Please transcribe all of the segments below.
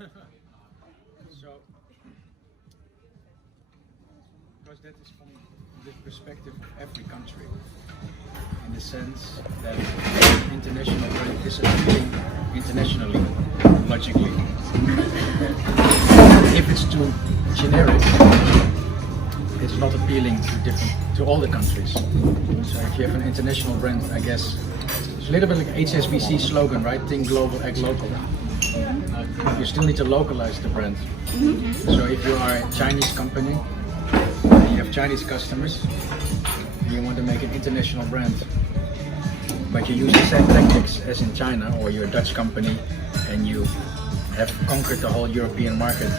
So, because that is from the perspective of every country, in the sense that international brand is appealing internationally, logically. If it's too generic, it's not appealing to all the countries. So if you have an international brand, I guess it's a little bit like HSBC slogan, right? Think global, act local. You still need to localize the brand. So if you are a Chinese company, you have Chinese customers, you want to make an international brand, but you use the same tactics as in China, or you're a Dutch company and you have conquered the whole European market,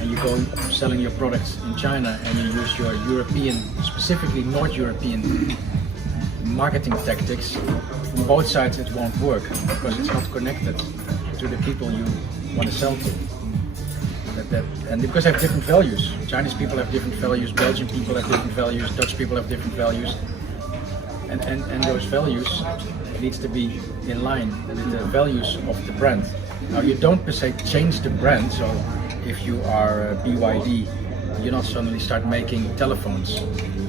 and you go selling your products in China and you use your European, specifically North European marketing tactics, from both sides it won't work because it's not connected to the people you want to sell to. And because they have different values. Chinese people have different values, Belgian people have different values, Dutch people have different values. And those values needs to be in line with the values of the brand. Now you don't per se change the brand, so if you are BYD, you don't suddenly start making telephones,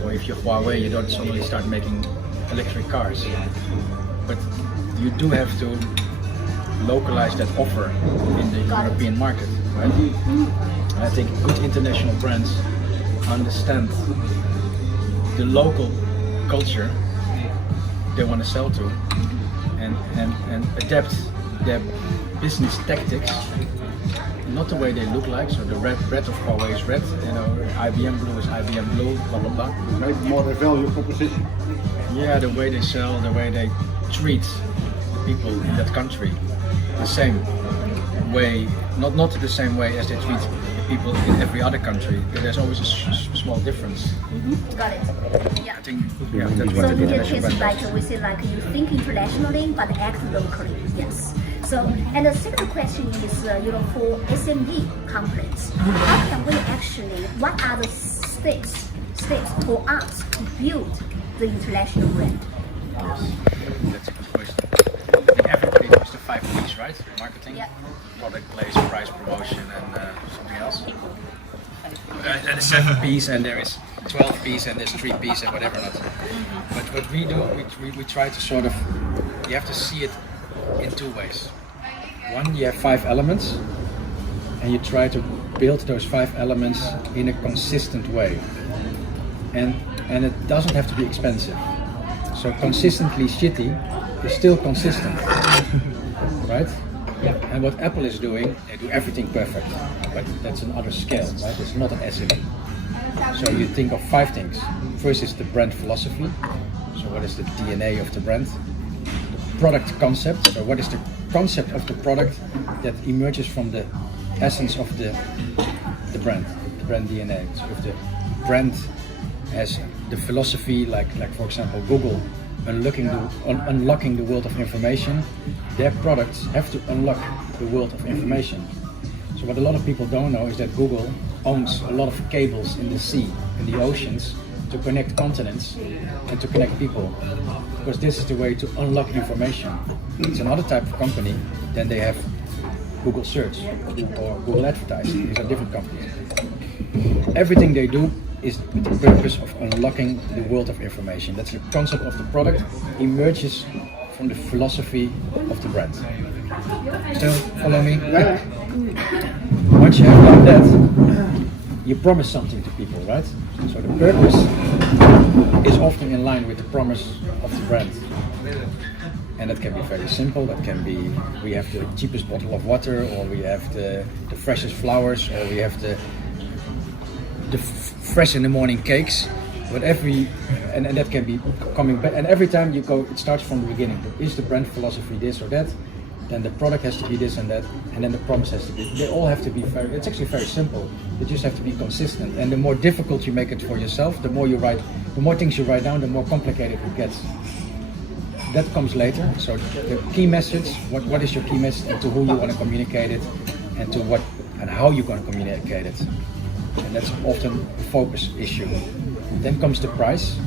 or if you're Huawei, you don't suddenly start making electric cars. But you do have to localize that offer in the European market, right? And I think good international brands understand the local culture they want to sell to, and adapt their business tactics, not the way they look like. So the red of Huawei is red, IBM blue is IBM blue, blah blah blah. Maybe more the value proposition. Yeah, the way they sell, the way they treat people in that country, the same way, not the same way as they treat people in every other country. There's always a small difference. Got it. Yeah. I think that's So what in the your case, international brand like does. we say, like you think internationally but act locally. Yes. So, and the second question is, for SME companies, how can we actually? What are the steps for us to build the international brand? That's a good question. I think everybody knows the 5 P's, right? Marketing, Yeah. product, place, price, promotion, and something else. And the 7 P's, and there is 12 P's, and there's 3 P's, and whatever not. But what we do, we try to sort of, you have to see it in 2 ways. One, you have 5 elements, and you try to build those 5 elements in a consistent way. And it doesn't have to be expensive. So consistently shitty is still consistent, right? And what Apple is doing, they do everything perfect, but that's another scale, right? It's not an SME. So you think of 5 things. First is the brand philosophy. So what is the DNA of the brand? The product concept. So what is the concept of the product that emerges from the essence of the brand DNA. So if the brand has the philosophy, like for example Google, unlocking the world of information, their products have to unlock the world of information. So what a lot of people don't know is that Google owns a lot of cables in the sea, in the oceans, to connect continents and to connect people, because this is the way to unlock information. It's another type of company than they have Google Search or Google Advertising. These are different companies. Everything they do is with the purpose of unlocking the world of information. That's the concept of the product, emerges from the philosophy of the brand. Still follow me? Once you have done that, you promise something to people, right? So the purpose is often in line with the promise of the brand. And that can be very simple. That can be, we have the cheapest bottle of water, or we have the freshest flowers, or we have the fresh in the morning cakes. Whatever, and that can be coming back. And every time you go, it starts from the beginning. Is the brand philosophy this or that? Then the product has to be this and that, and then the promise has to be. They all have to be very. It's actually very simple. You just have to be consistent. And the more difficult you make it for yourself, the more you write, the more things you write down, the more complicated it gets. That comes later. So the key message. What is your key message, and to who you want to communicate it, and to what and how you're going to communicate it. And that's often a focus issue. Then comes the price.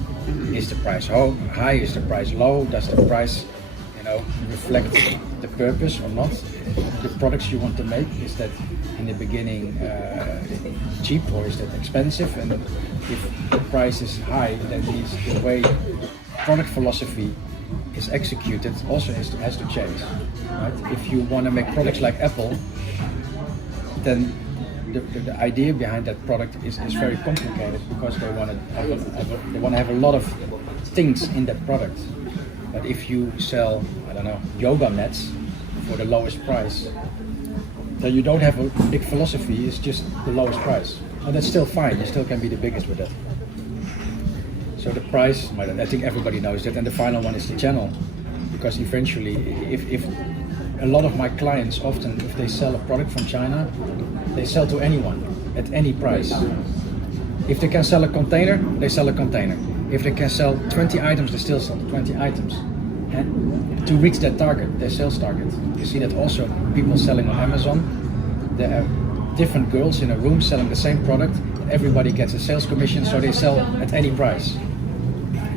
Is the price high? Is the price low? Does the price, reflect the purpose or not? The products you want to make, is that in the beginning cheap or is that expensive, and if the price is high, then means the way product philosophy is executed also has to change. Right? If you want to make products like Apple, then the idea behind that product is very complicated because they want to have a lot of things in that product. But if you sell, I don't know, yoga mats for the lowest price, then you don't have a big philosophy, it's just the lowest price. And that's still fine, you still can be the biggest with that. So the price, I think everybody knows that, and the final one is the channel. Because eventually, if a lot of my clients often, if they sell a product from China, they sell to anyone, at any price. If they can sell a container, they sell a container. If they can sell 20 items, they still sell 20 items. And to reach that target, their sales target. You see that also people selling on Amazon. There are different girls in a room selling the same product. Everybody gets a sales commission, so they sell at any price.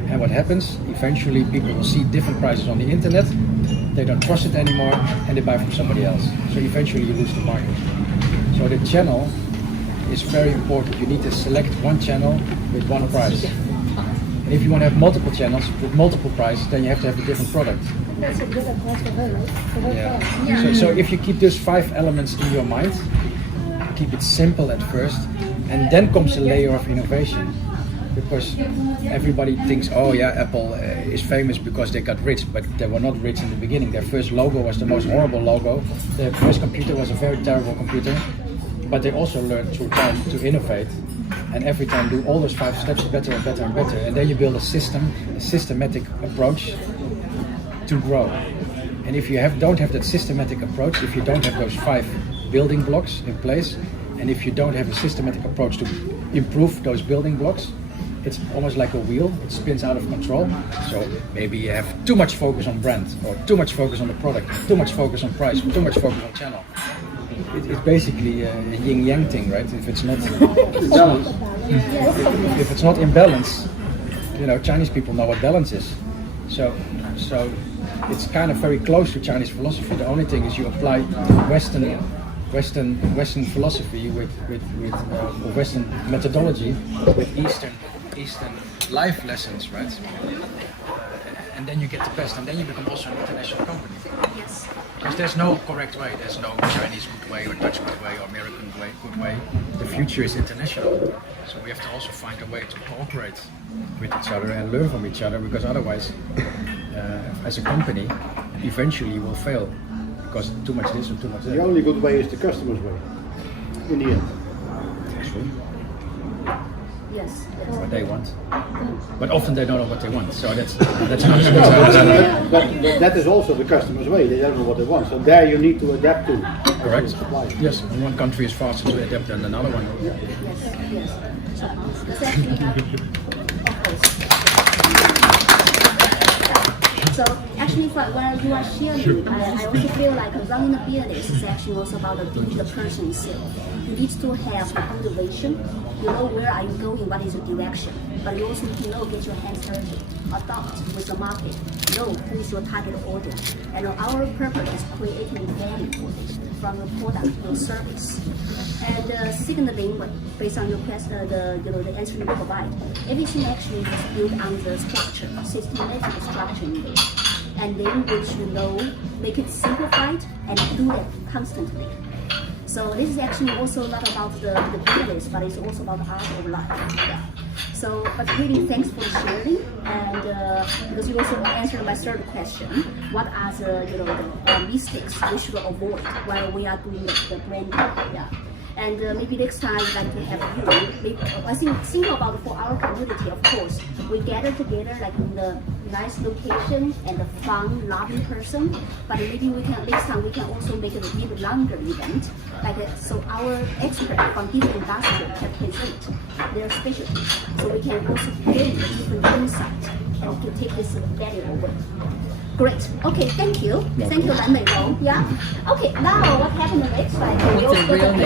And what happens? Eventually people will see different prices on the internet, they don't trust it anymore, and they buy from somebody else. So eventually you lose the market. So the channel is very important. You need to select one channel with one price. And if you want to have multiple channels with multiple prices, then you have to have a different product. That's a good advice for her, right? For her Yeah. client. So if you keep those 5 elements in your mind, keep it simple at first, and then comes a layer of innovation. Because everybody thinks, oh yeah, Apple is famous because they got rich, but they were not rich in the beginning. Their first logo was the most horrible logo. Their first computer was a very terrible computer, but they also learned through time to innovate, and every time do all those 5 steps better and better and better, and then you build a systematic approach to grow. And if you don't have that systematic approach, if you don't have those 5 building blocks in place, and if you don't have a systematic approach to improve those building blocks, it's almost like a wheel, it spins out of control. So maybe you have too much focus on brand, or too much focus on the product, too much focus on price, or too much focus on channel. It's basically a yin-yang thing, right? If it's not balance, if it's not in balance, you know, Chinese people know what balance is. So it's kind of very close to Chinese philosophy. The only thing is you apply Western philosophy with or Western methodology with Eastern life lessons, right? And then you get the best, and then you become also an international company. Yes. Because there's no correct way. There's no Chinese good way or Dutch good way or American good way. The future is international. So we have to also find a way to cooperate with each other and learn from each other, because otherwise, as a company, eventually you will fail. Because too much this or too much that. The only good way is the customer's way, in the end. True. Yes. What they want. But often they don't know what they want. So that's But that is also the customer's way, they don't know what they want. So there you need to adapt to. correct. Supplier. Yes, one country is faster to adapt than another one. Yes. Yes. It's actually, of course. So actually, when you are sharing, I also feel like running a business is actually also about the person itself. You need to have the motivation. You know where are you going, what is the direction. But you also need to know, get your hands dirty, adopt with the market, know who is your target audience. And our purpose is creating value for this from your product, your service. And secondly, based on your question, the answer you provide, everything actually is built on the structure, systematic structure in there. And then which make it simplified and do it constantly. So this is actually also not about the business, but it's also about the art of life. Yeah. So, but really thanks for sharing, and because you also answered my third question, what are the mistakes we should avoid while we are doing the branding? Yeah. And maybe next time I'd like to have you. I think about for our community, of course, we gather together like in the nice location and a fun, loving person. But maybe next time we can also make it a bit longer event, so our experts from different industries can present their specialties, so we can also gain different insight and to take this value away. Great. Okay, thank you. Thank you, Lan Meirong. Yeah. Okay, now what happened next? Like, What's the real name?